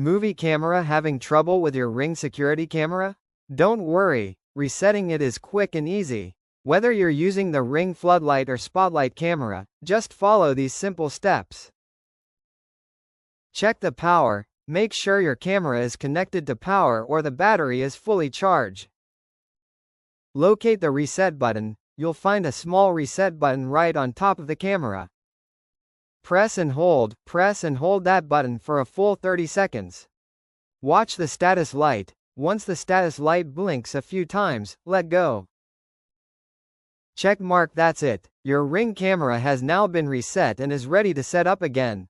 Movie camera having trouble with your Ring security camera? Don't worry, resetting it is quick and easy. Whether you're using the Ring Floodlight or Spotlight camera, just follow these simple steps. Check the power. Make sure your camera is connected to power or the battery is fully charged. Locate the reset button. You'll find a small reset button right on top of the camera. Press and hold that button for a full 30 seconds. Watch the status light. Once the status light blinks a few times, let go. Check mark. That's it. Your Ring camera has now been reset and is ready to set up again.